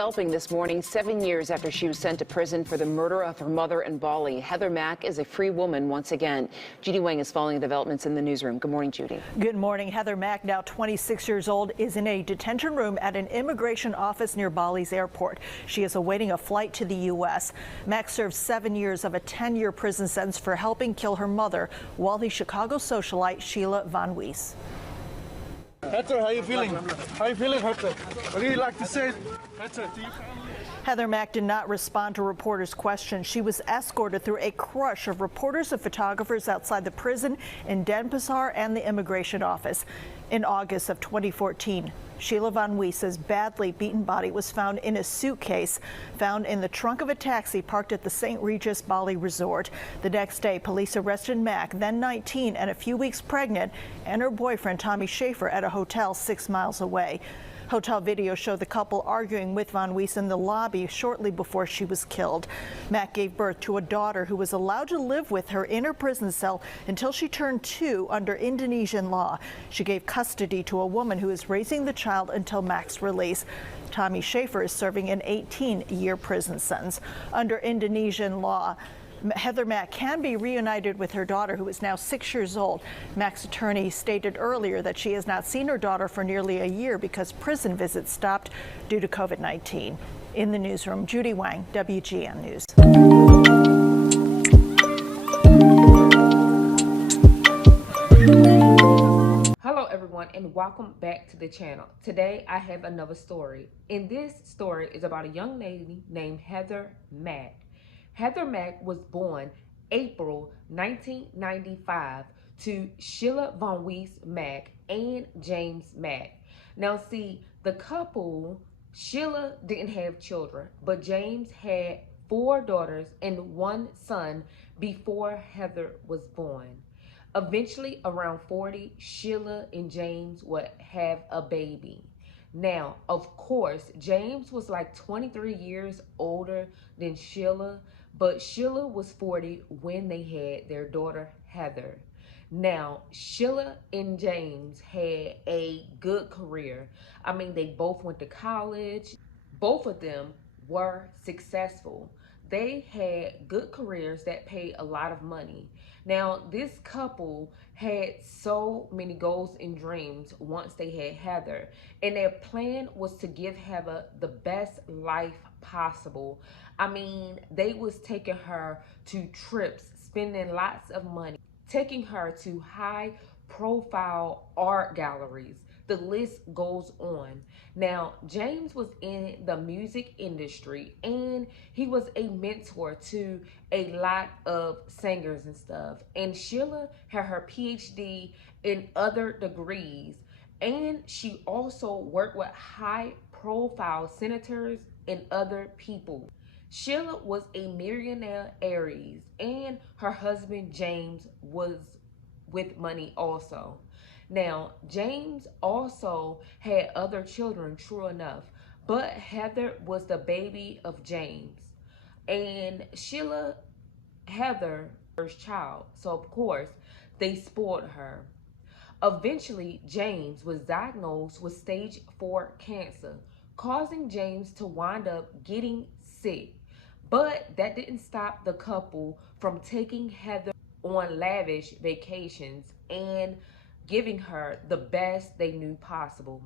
Helping this morning, 7 years after she was sent to prison for the murder of her mother in Bali. Heather Mack is a free woman once again. Judy Wang is following the developments in the newsroom. Good morning, Judy. Good morning. Heather Mack, now 26 years old, is in a detention room at an immigration office near Bali's airport. She is awaiting a flight to the U.S. Mack served 7 years of a 10-year prison sentence for helping kill her mother, wealthy Chicago socialite Sheila Von Wiese. Heather, how are you feeling? How are you feeling, Heather? What do you like to say? Heather, do you... Heather Mack did not respond to reporters' questions. She was escorted through a crush of reporters and photographers outside the prison in Denpasar and the immigration office. In August of 2014, Sheila Von Wiese's badly beaten body was found in a suitcase found in the trunk of a taxi parked at the St. Regis Bali Resort. The next day, police arrested Mack, then 19 and a few weeks pregnant, and her boyfriend Tommy Schaefer at a hotel 6 miles away. Hotel videos show the couple arguing with Von Wiese in the lobby shortly before she was killed. Mack gave birth to a daughter who was allowed to live with her in her prison cell until she turned 2 under Indonesian law. She gave custody to a woman who is raising the child until Mack's release. Tommy Schaefer is serving an 18-year prison sentence. Under Indonesian law, Heather Mack can be reunited with her daughter, who is now 6 years old. Mack's attorney stated earlier that she has not seen her daughter for nearly a year because prison visits stopped due to COVID-19. In the newsroom, Judy Wang, WGN News. Hello everyone, and welcome back to the channel. Today I have another story, and this story is about a young lady named Heather Mack. Heather Mack was born April 1995 to Sheila Von Wiese Mack and James Mack. Now see, the couple, Sheila didn't have children, but James had 4 daughters and 1 son before Heather was born. Eventually, around 40, Sheila and James would have a baby. Now, of course, James was like 23 years older than Sheila, but Sheila was 40 when they had their daughter, Heather. Now, Sheila and James had a good career. I mean, they both went to college. Both of them were successful. They had good careers that paid a lot of money. Now, this couple had so many goals and dreams once they had Heather, and their plan was to give Heather the best life possible. I mean, they was taking her to trips, spending lots of money, taking her to high-profile art galleries. The list goes on. Now, James was in the music industry, and he was a mentor to a lot of singers and stuff. And Sheila had her PhD in other degrees, and she also worked with high-profile senators and other people. Sheila was a millionaire heiress, and her husband James was with money also. Now, James also had other children, true enough, but Heather was the baby of James. And Sheila, Heather, first child, so of course, they spoiled her. Eventually, James was diagnosed with stage 4 cancer, causing James to wind up getting sick. But that didn't stop the couple from taking Heather on lavish vacations and giving her the best they knew possible.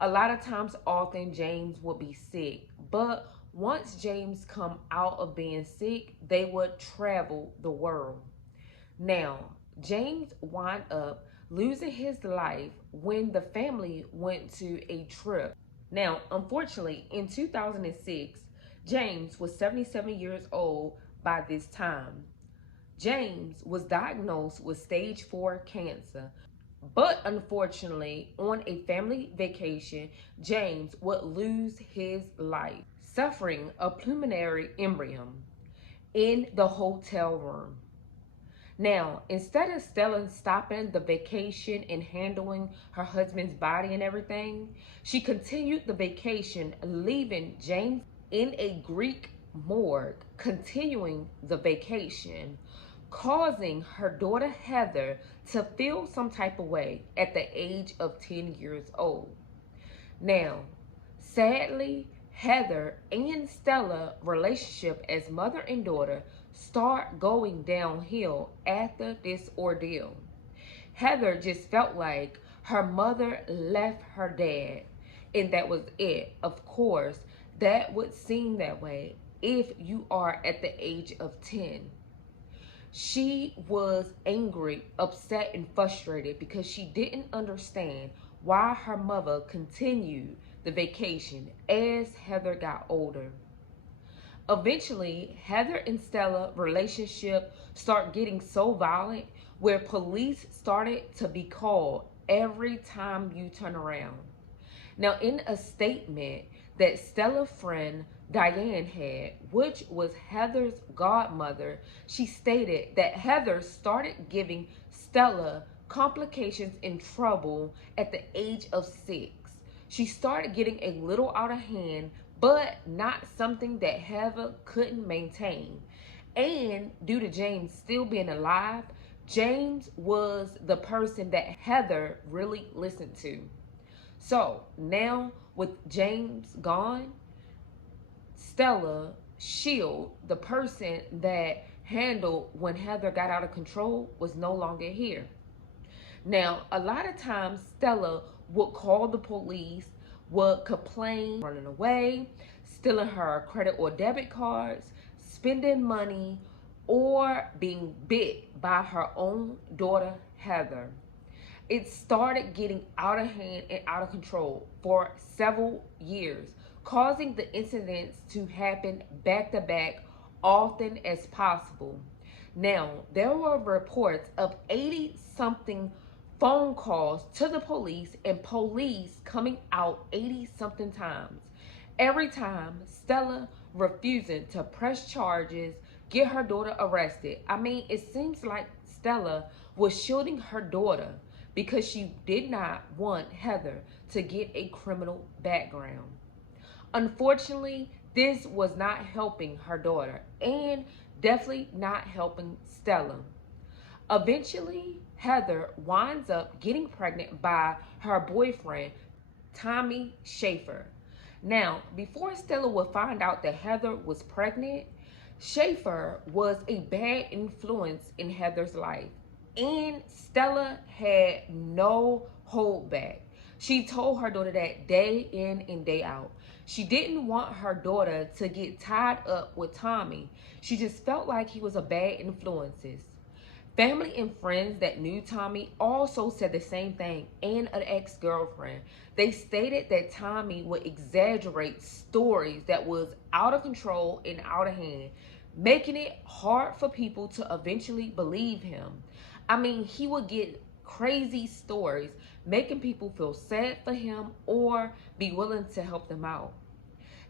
A lot of times, often James would be sick, but once James come out of being sick, they would travel the world. Now, James wound up losing his life when the family went to a trip. Now, unfortunately, in 2006, James was 77 years old by this time. James was diagnosed with stage 4 cancer. But unfortunately, on a family vacation, James would lose his life, suffering a pulmonary embolism in the hotel room. Now, instead of Stella stopping the vacation and handling her husband's body and everything, she continued the vacation, leaving James in a Greek morgue, continuing the vacation, causing her daughter Heather to feel some type of way at the age of 10 years old. Now, sadly, Heather and Stella relationship as mother and daughter start going downhill after this ordeal. Heather just felt like her mother left her dad, and that was it. Of course, that would seem that way if you are at the age of 10. She was angry, upset, and frustrated because she didn't understand why her mother continued the vacation as Heather got older. Eventually, Heather and Stella's relationship started getting so violent where police started to be called every time you turn around. Now, in a statement that Stella's friend Diane had, which was Heather's godmother, she stated that Heather started giving Stella complications and trouble at the age of 6. She started getting a little out of hand, but not something that Heather couldn't maintain. And due to James still being alive, James was the person that Heather really listened to. So now with James gone, Stella Shield, the person that handled when Heather got out of control, was no longer here. Now, a lot of times Stella would call the police, would complain, running away, stealing her credit or debit cards, spending money, or being bit by her own daughter, Heather. It started getting out of hand and out of control for several years, causing the incidents to happen back to back often as possible. Now, there were reports of 80-something phone calls to the police and police coming out 80-something times. Every time Stella refusing to press charges, get her daughter arrested. I mean, it seems like Stella was shielding her daughter because she did not want Heather to get a criminal background. Unfortunately, this was not helping her daughter and definitely not helping Stella. Eventually, Heather winds up getting pregnant by her boyfriend, Tommy Schaefer. Now, before Stella would find out that Heather was pregnant, Schaefer was a bad influence in Heather's life, and Stella had no holdback. She told her daughter that day in and day out. She didn't want her daughter to get tied up with Tommy. She just felt like he was a bad influence. Family and friends that knew Tommy also said the same thing, and an ex-girlfriend. They stated that Tommy would exaggerate stories that was out of control and out of hand, making it hard for people to eventually believe him. I mean, he would get crazy stories, making people feel sad for him or be willing to help them out.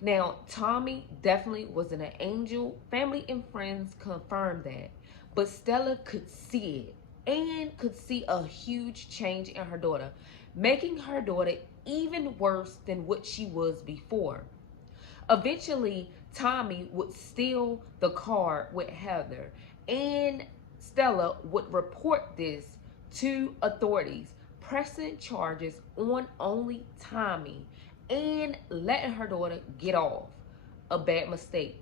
Now, Tommy definitely wasn't an angel. Family and friends confirmed that. But Stella could see it and could see a huge change in her daughter, making her daughter even worse than what she was before. Eventually, Tommy would steal the car with Heather, and Stella would report this to authorities, pressing charges on only Tommy and letting her daughter get off. A bad mistake.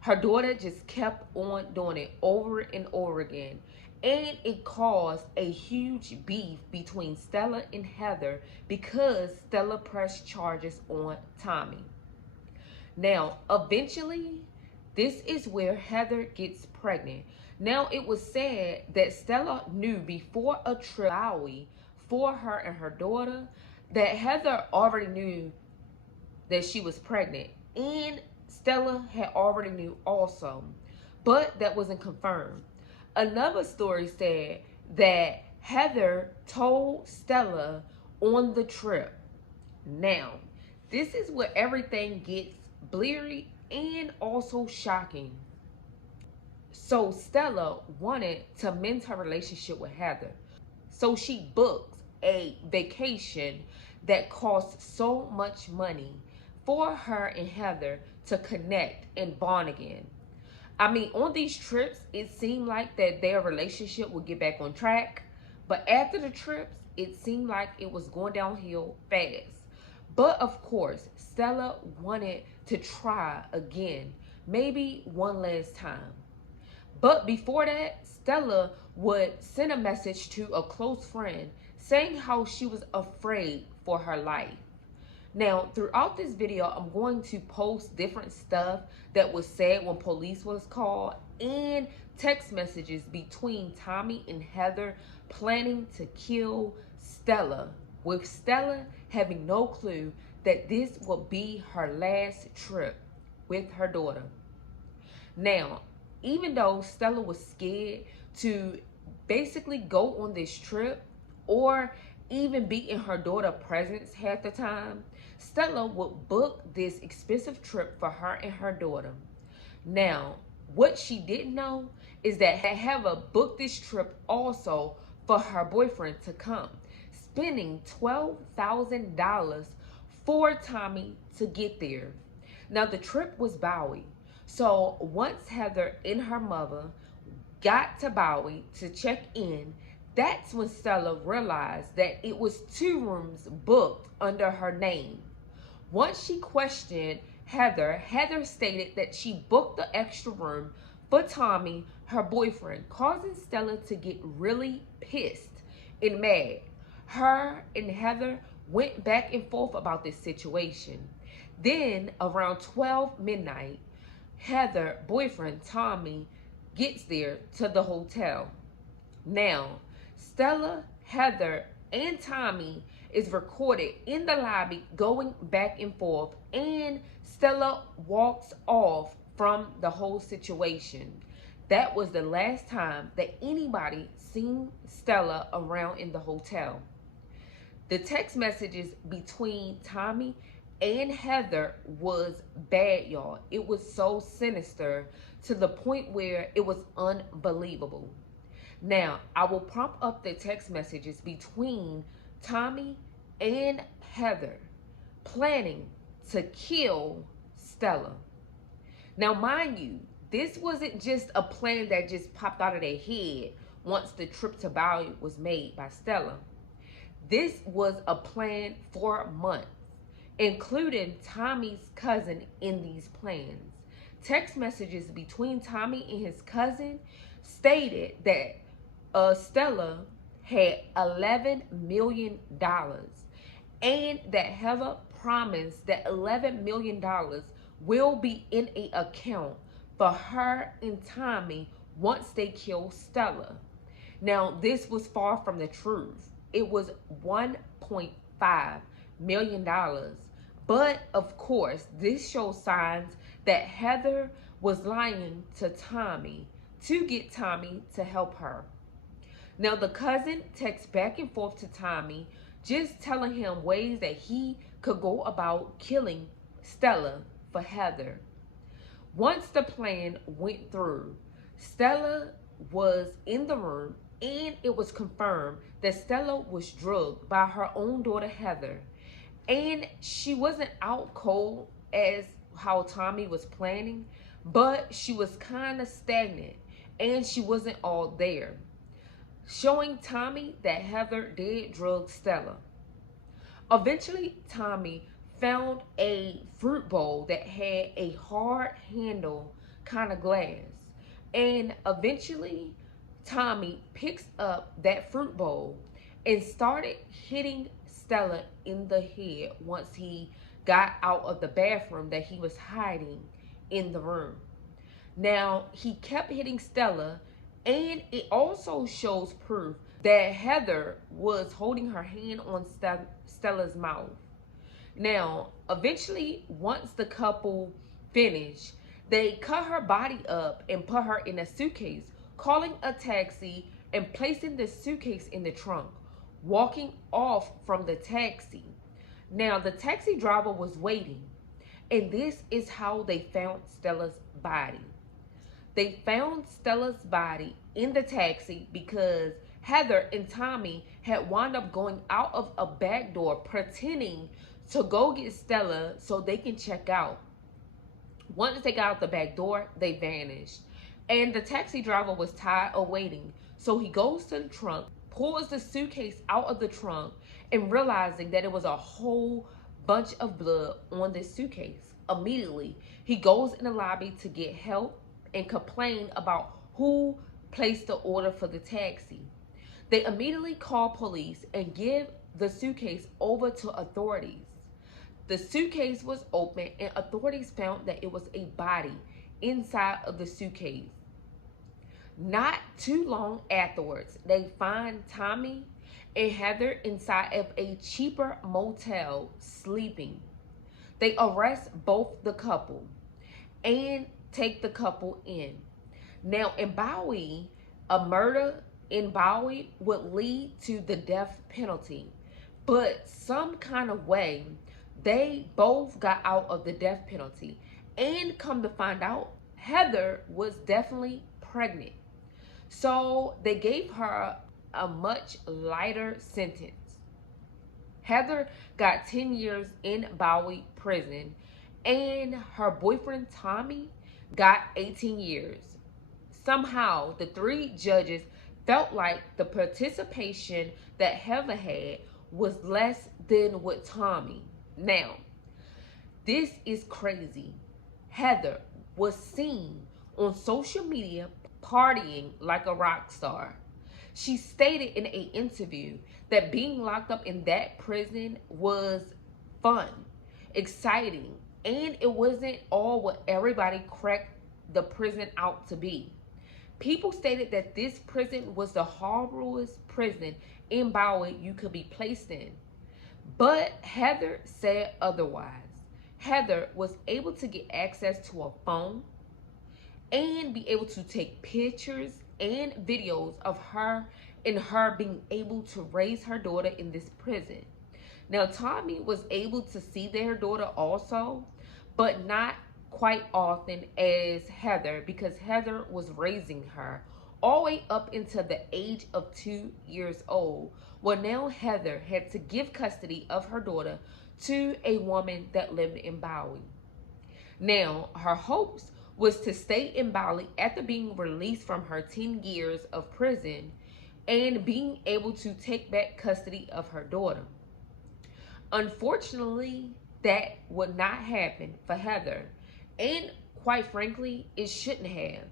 Her daughter just kept on doing it over and over again, and it caused a huge beef between Stella and Heather because Stella pressed charges on Tommy. Now, eventually, this is where Heather gets pregnant. Now, it was said that Stella knew before a trip for her and her daughter that Heather already knew that she was pregnant, and Stella had already knew also, but that wasn't confirmed. Another story said that Heather told Stella on the trip. Now, this is where everything gets bleary and also shocking. So Stella wanted to mend her relationship with Heather. So she booked a vacation that cost so much money for her and Heather to connect and bond again. I mean, on these trips, it seemed like that their relationship would get back on track. But after the trips, it seemed like it was going downhill fast. But of course, Stella wanted to try again, maybe one last time. But before that, Stella would send a message to a close friend saying how she was afraid for her life. Now, throughout this video, I'm going to post different stuff that was said when police was called and text messages between Tommy and Heather planning to kill Stella, with Stella having no clue that this would be her last trip with her daughter. Now, even though Stella was scared to basically go on this trip or even be in her daughter's presence half the time, Stella would book this expensive trip for her and her daughter. Now, what she didn't know is that Heather booked this trip also for her boyfriend to come, spending $12,000 for Tommy to get there. Now, the trip was Bowie. So once Heather and her mother got to Bowie to check in, that's when Stella realized that it was 2 rooms booked under her name. Once she questioned Heather, Heather stated that she booked the extra room for Tommy, her boyfriend, causing Stella to get really pissed and mad. Her and Heather went back and forth about this situation. Then around 12 midnight, Heather boyfriend Tommy gets there to the hotel. Now, Stella, Heather, and Tommy is recorded in the lobby going back and forth, and Stella walks off from the whole situation. That was the last time that anybody seen Stella around in the hotel. The text messages between Tommy and Heather was bad, y'all. It was so sinister to the point where it was unbelievable. Now, I will prompt up the text messages between Tommy and Heather planning to kill Stella. Now, mind you, this wasn't just a plan that just popped out of their head once the trip to Bowie was made by Stella. This was a plan for months, including Tommy's cousin in these plans. Text messages between Tommy and his cousin stated that Stella had $11 million and that Heather promised that $11 million will be in an account for her and Tommy once they kill Stella. Now, this was far from the truth. It was $1.5 million. But of course, this shows signs that Heather was lying to Tommy to get Tommy to help her. Now, the cousin texts back and forth to Tommy, just telling him ways that he could go about killing Stella for Heather. Once the plan went through, Stella was in the room and it was confirmed that Stella was drugged by her own daughter Heather. And she wasn't out cold as how Tommy was planning, but she was kind of stagnant and she wasn't all there, showing Tommy that Heather did drug Stella. Eventually, Tommy found a fruit bowl that had a hard handle kind of glass. And eventually, Tommy picks up that fruit bowl and started hitting Stella in the head once he got out of the bathroom that he was hiding in the room. Now, he kept hitting Stella, and it also shows proof that Heather was holding her hand on Stella's mouth. Now, eventually, once the couple finished, they cut her body up and put her in a suitcase, calling a taxi and placing the suitcase in the trunk, walking off from the taxi. Now, the taxi driver was waiting, and this is how they found Stella's body. They found Stella's body in the taxi because Heather and Tommy had wound up going out of a back door pretending to go get Stella so they can check out. Once they got out the back door, they vanished. And the taxi driver was tired of waiting. So he goes to the trunk, pulls the suitcase out of the trunk, and realizing that it was a whole bunch of blood on this suitcase. Immediately, he goes in the lobby to get help and complain about who placed the order for the taxi. They immediately call police and give the suitcase over to authorities. The suitcase was open and authorities found that it was a body inside of the suitcase. Not too long afterwards, they find Tommy and Heather inside of a cheaper motel sleeping. They arrest both the couple and take the couple in. Now in Bowie, a murder in Bowie would lead to the death penalty, but some kind of way they both got out of the death penalty, and come to find out, Heather was definitely pregnant. So they gave her a much lighter sentence. Heather got 10 years in Bowie prison, and her boyfriend Tommy got 18 years. Somehow, the three judges felt like the participation that Heather had was less than what Tommy. Now, this is crazy. Heather was seen on social media partying like a rock star. She stated in an interview that being locked up in that prison was fun, exciting, and it wasn't all what everybody cracked the prison out to be. People stated that this prison was the horriblest prison in Bowie you could be placed in. But Heather said otherwise. Heather was able to get access to a phone and be able to take pictures and videos of her and her being able to raise her daughter in this prison. Now, Tommy was able to see their daughter also, but not quite often as Heather, because Heather was raising her all the way up into the age of 2 years old. Well, now Heather had to give custody of her daughter to a woman that lived in Bowie. Now, her hopes was to stay in Bowie after being released from her 10 years of prison and being able to take back custody of her daughter. Unfortunately, that would not happen for Heather, and quite frankly, it shouldn't have.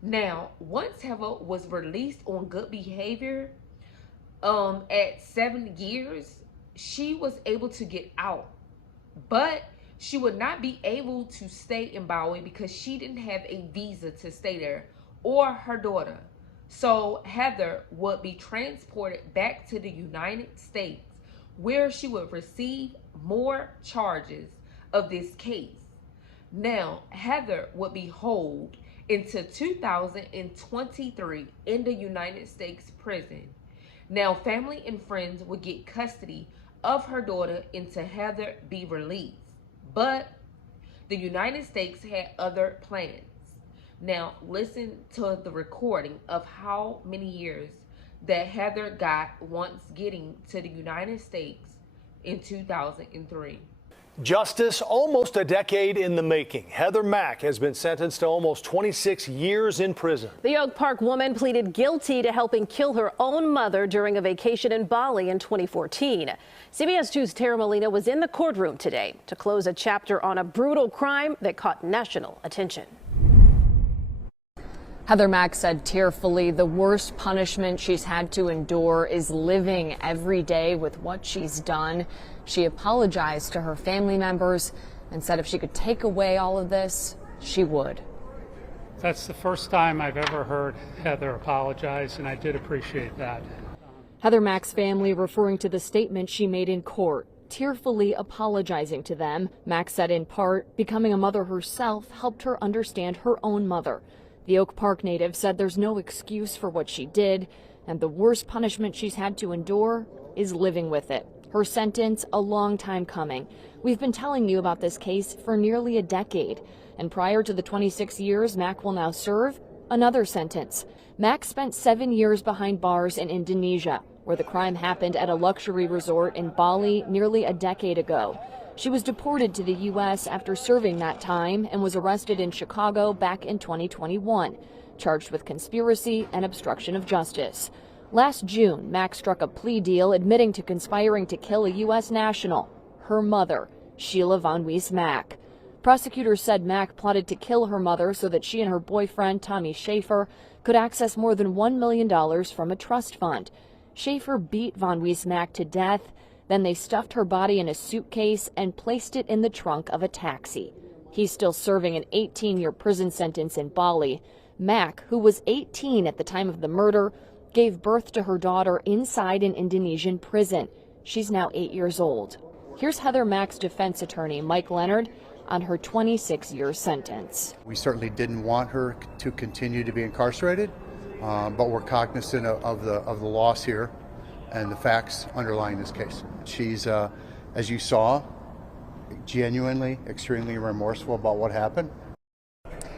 Now, once Heather was released on good behavior, at 7 years, she was able to get out, but she would not be able to stay in Bowie because she didn't have a visa to stay there, or her daughter. So Heather would be transported back to the United States, where she would receive more charges of this case. Now, Heather would be held into 2023 in the United States prison. Now, family and friends would get custody of her daughter until Heather be released. But the United States had other plans. Now, listen to the recording of how many years that Heather got once getting to the United States in 2003. Justice almost a decade in the making. Heather Mack has been sentenced to almost 26 years in prison. The Oak Park woman pleaded guilty to helping kill her own mother during a vacation in Bali in 2014. CBS 2's Tara Molina was in the courtroom today to close a chapter on a brutal crime that caught national attention. Heather Mack said tearfully the worst punishment she's had to endure is living every day with what she's done. She apologized to her family members and said if she could take away all of this, she would. That's the first time I've ever heard Heather apologize, and I did appreciate that. Heather Mack's family referring to the statement she made in court, tearfully apologizing to them. Mack said in part, becoming a mother herself helped her understand her own mother. The Oak Park native said there's no excuse for what she did, and the worst punishment she's had to endure is living with it. Her sentence, a long time coming. We've been telling you about this case for nearly a decade, and prior to the 26 years Mack will now serve, another sentence. Mack spent 7 years behind bars in Indonesia, where the crime happened at a luxury resort in Bali nearly a decade ago. She was deported to the U.S. after serving that time and was arrested in Chicago back in 2021, charged with conspiracy and obstruction of justice. Last June, Mack struck a plea deal admitting to conspiring to kill a U.S. national, her mother, Sheila von Wiese-Mack. Prosecutors said Mack plotted to kill her mother so that she and her boyfriend, Tommy Schaefer, could access more than $1 million from a trust fund. Schaefer beat von Wiese-Mack to death. Then they stuffed her body in a suitcase and placed it in the trunk of a taxi. He's still serving an 18-year prison sentence in Bali. Mack, who was 18 at the time of the murder, gave birth to her daughter inside an Indonesian prison. She's now 8 years old. Here's Heather Mack's defense attorney, Mike Leonard, on her 26-year sentence. We certainly didn't want her to continue to be incarcerated, but we're cognizant of the loss here and the facts underlying this case. She's, as you saw, genuinely extremely remorseful about what happened.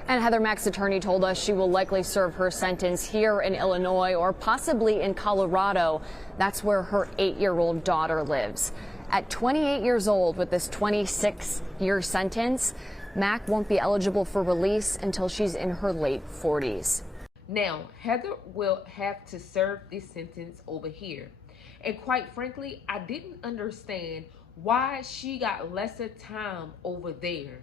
And Heather Mack's attorney told us she will likely serve her sentence here in Illinois or possibly in Colorado. That's where her 8-year-old daughter lives. At 28 years old with this 26-year sentence, Mack won't be eligible for release until she's in her late 40s. Now, Heather will have to serve this sentence over here. And quite frankly, I didn't understand why she got lesser time over there.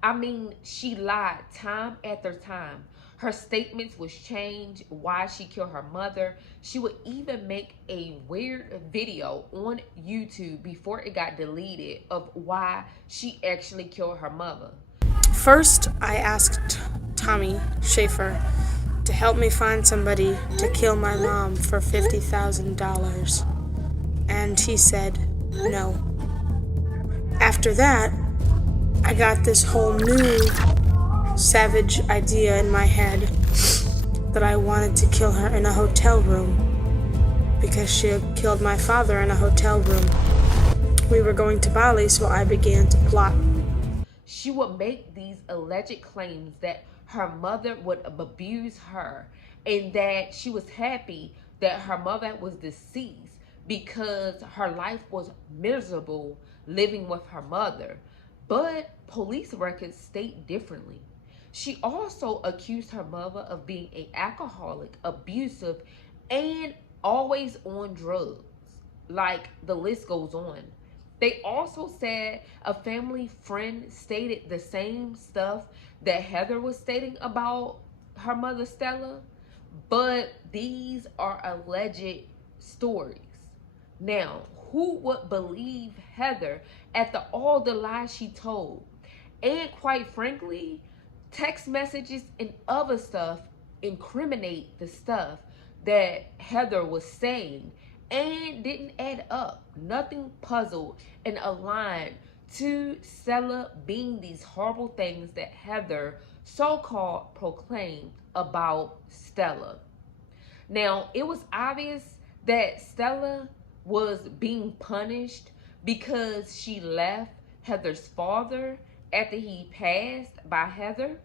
I mean, she lied time after time. Her statements was changed why she killed her mother. She would even make a weird video on YouTube before it got deleted of why she actually killed her mother. First, I asked Tommy Schaefer to help me find somebody to kill my mom for $50,000. And he said no. After that, I got this whole new savage idea in my head that I wanted to kill her in a hotel room because she had killed my father in a hotel room. We were going to Bali, so I began to plot. She would make these alleged claims that her mother would abuse her and that she was happy that her mother was deceased because her life was miserable living with her mother. But police records state differently. She also accused her mother of being an alcoholic, abusive, and always on drugs. Like, the list goes on. They also said a family friend stated the same stuff that Heather was stating about her mother, Stella. But these are alleged stories. Now, who would believe Heather after all the lies she told? And quite frankly, text messages and other stuff incriminate the stuff that Heather was saying and didn't add up. Nothing puzzled and aligned to Stella being these horrible things that Heather so-called proclaimed about Stella. Now, it was obvious that Stella was being punished because she left Heather's father after he passed by Heather,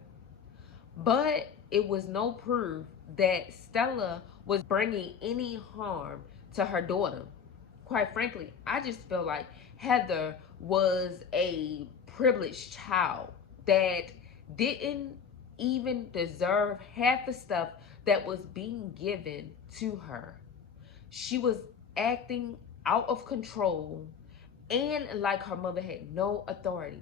but it was no proof that Stella was bringing any harm to her daughter. Quite frankly, I just feel like Heather was a privileged child that didn't even deserve half the stuff that was being given to her. She was acting out of control and like her mother had no authority.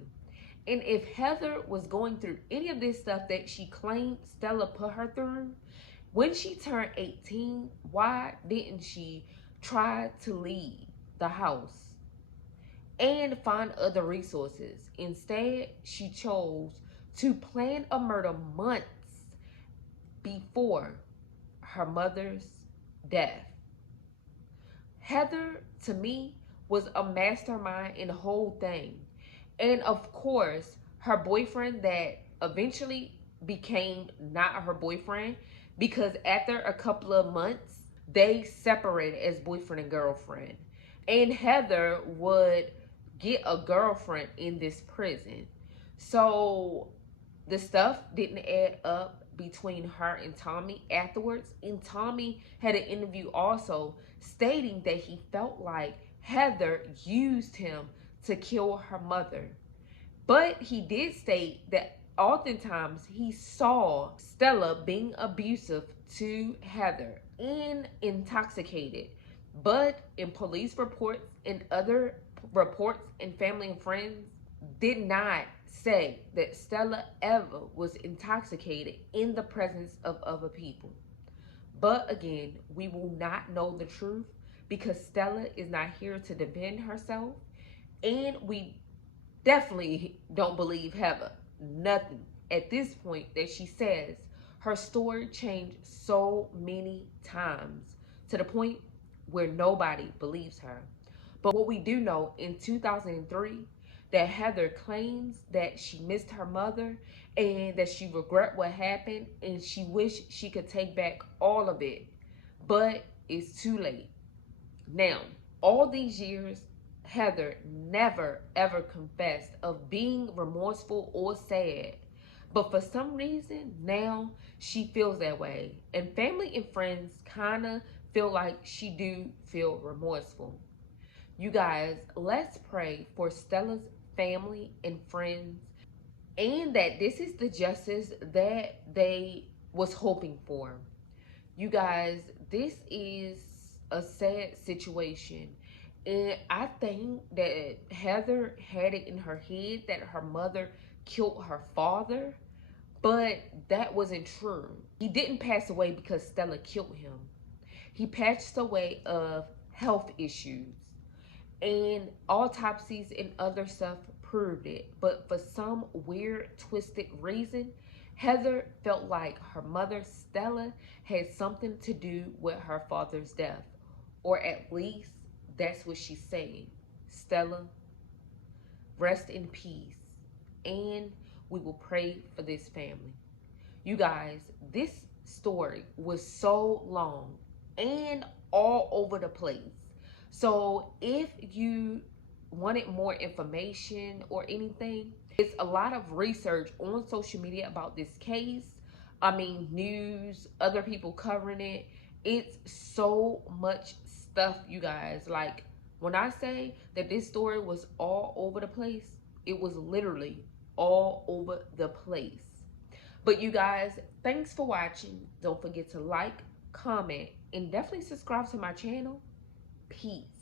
And if Heather was going through any of this stuff that she claimed Stella put her through, when she turned 18, why didn't she try to leave the house and find other resources? Instead, she chose to plan a murder months before her mother's death. Heather, to me, was a mastermind in the whole thing. And of course, her boyfriend that eventually became not her boyfriend, because after a couple of months, they separated as boyfriend and girlfriend. And Heather would get a girlfriend in this prison. So the stuff didn't add up between her and Tommy afterwards. And Tommy had an interview also stating that he felt like Heather used him to kill her mother. But he did state that oftentimes he saw Stella being abusive to Heather and intoxicated. But in police reports and other reports and family and friends did not say that Stella ever was intoxicated in the presence of other people. But again, we will not know the truth because Stella is not here to defend herself. And we definitely don't believe Heather. Nothing at this point that she says. Her story changed so many times to the point where nobody believes her. But what we do know, in 2003, that Heather claims that she missed her mother and that she regret what happened and she wished she could take back all of it. But it's too late. Now, all these years, Heather never ever confessed of being remorseful or sad. But for some reason, now she feels that way. And family and friends kind of feel like she do feel remorseful. You guys, let's pray for Stella's family and friends, and that this is the justice that they was hoping for. You guys, this is a sad situation. And I think that Heather had it in her head that her mother killed her father, but that wasn't true. He didn't pass away because Stella killed him. He passed away of health issues, and autopsies and other stuff proved it. But for some weird, twisted reason, Heather felt like her mother, Stella, had something to do with her father's death. Or at least, that's what she's saying. Stella, rest in peace. And we will pray for this family. You guys, this story was so long and all over the place. So if you wanted more information or anything, it's a lot of research on social media about this case. I mean, news, other people covering it. It's so much stuff, you guys. Like, when I say that this story was all over the place, it was literally all over the place. But you guys, thanks for watching. Don't forget to like, comment, and definitely subscribe to my channel. Peace.